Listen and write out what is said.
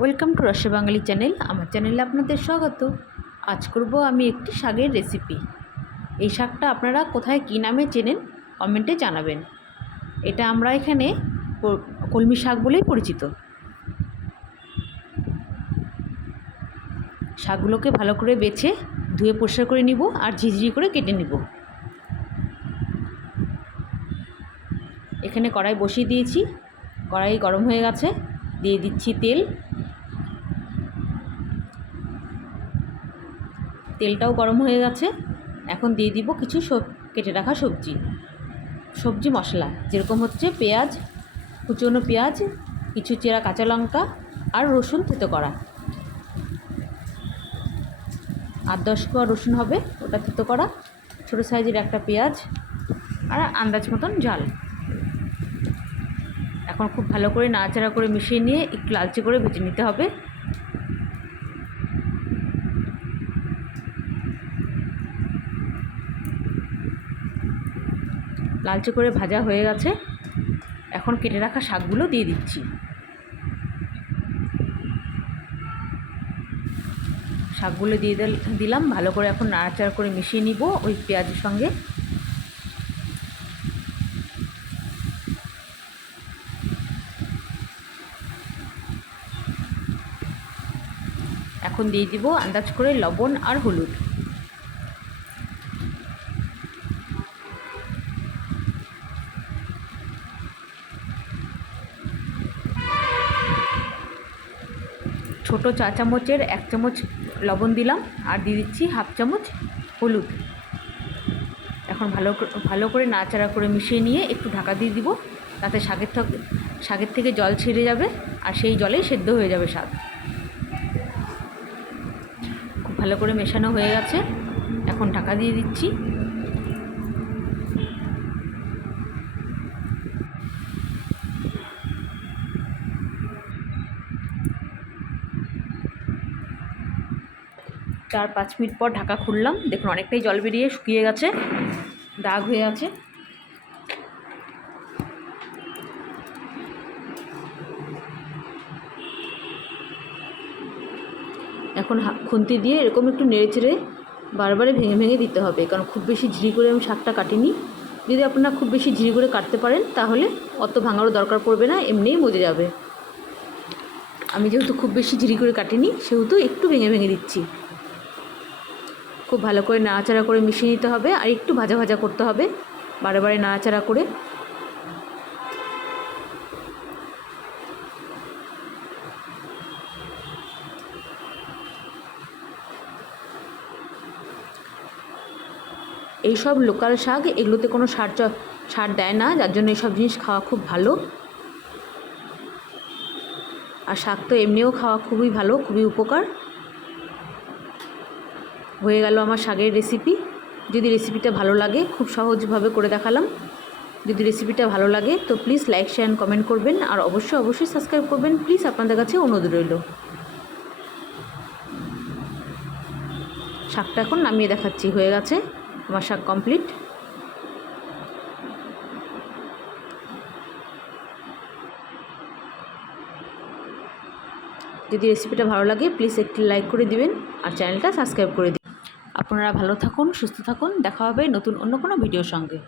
Welcome to রসে বাঙালি channel. আমার চ্যানেলে আপনাদের স্বাগত। আজ করব আমি একটি শাকের রেসিপি। এই শাকটা আপনারা কোথায় কী নামে চেনেন কমেন্টে জানাবেন। এটা আমরা এখানে কলমি শাক বলেই পরিচিত। শাকগুলোকে ভালো করে বেছে ধুয়ে পরিষ্কার করে নিব আর ঝিঝিরি করে কেটে নিব। এখানে কড়াই বসিয়ে দিয়েছি, কড়াই গরম হয়ে গেছে, দিয়ে দিচ্ছি তেল। তেলটাও গরম হয়ে গেছে, এখন দিয়ে দিব কিছু কেটে রাখা সবজি মশলা, যেরকম হচ্ছে পেঁয়াজ, কুচনো পেঁয়াজ, কিছু চেরা কাঁচা লঙ্কা আর রসুন থেতো করা। 8-10 কোয়া রসুন হবে, ওটা থেতো করা। ছোটো সাইজের একটা পেঁয়াজ আর আন্দাজ মতন ঝাল। এখন খুব ভালো করে নাড়াচাড়া করে মিশিয়ে নিয়ে একটু লালচে করে ভেজে নিতে হবে। লালচে করে ভাজা হয়ে গেছে, এখন কেটে রাখা শাকগুলো দিয়ে দিচ্ছি। শাকগুলো দিয়ে দিলাম, ভালো করে এখন নাড়াচাড়া করে মিশিয়ে নিব ওই পেঁয়াজের সঙ্গে। এখন দিয়ে দিব আন্দাজ করে লবণ আর হলুদ। ছোটো চা চামচের 1 চামচ লবণ দিলাম আর দিয়ে দিচ্ছি 1/2 চামচ হলুদ। এখন ভালো করে নাড়াচাড়া করে মিশিয়ে নিয়ে একটু ঢাকা দিয়ে দিব, তাতে শাকের থেকে জল ছেড়ে যাবে আর সেই জলেই সেদ্ধ হয়ে যাবে শাক। খুব ভালো করে মেশানো হয়ে গেছে, এখন ঢাকা দিয়ে দিচ্ছি। চার 5 মিনিট পর ঢাকা খুললাম, দেখুন অনেকটাই জল বেরিয়ে শুকিয়ে গেছে, দাগ হয়ে আছে। এখন খুন্তি দিয়ে এরকম একটু নেড়ে চেড়ে বারবারে ভেঙে দিতে হবে, কারণ খুব বেশি ঝিরি করে আমি শাকটা কাটিনি। যদি আপনারা খুব বেশি ঝিরি করে কাটতে পারেন তাহলে অত ভাঙারও দরকার পড়বে না, এমনিই মজে যাবে। আমি যেহেতু খুব বেশি ঝিরি করে কাটিনি সেহেতু একটু ভেঙে দিচ্ছি। খুব ভালো করে নাড়াচাড়া করে মিশিয়ে নিতে হবে আর একটু ভাজা করতে হবে বারে নাড়াচাড়া করে। এইসব লোকাল শাক, এগুলোতে কোনো সার দেয় না, যার জন্য এইসব জিনিস খাওয়া খুব ভালো। আর শাক তো এমনিও খাওয়া খুবই ভালো, খুবই উপকার। হয়ে গেল আমার শাকের রেসিপি। যদি রেসিপিটা ভালো লাগে, খুব সহজভাবে করে দেখালাম, যদি রেসিপিটা ভালো লাগে তো please like share and comment করবেন আর অবশ্যই সাবস্ক্রাইব করবেন প্লিজ, আপনাদের কাছে অনুরোধ রইল। শাকটা এখন নামিয়ে দেখাচ্ছি, হয়ে গেছে আমার শাক কমপ্লিট। যদি রেসিপিটা ভালো লাগে প্লিজ একটি লাইক করে দিবেন আর চ্যানেলটা সাবস্ক্রাইব করে দিন। আপনারা ভালো থাকুন, সুস্থ থাকুন, দেখা হবে নতুন অন্য কোনো ভিডিওর সঙ্গে।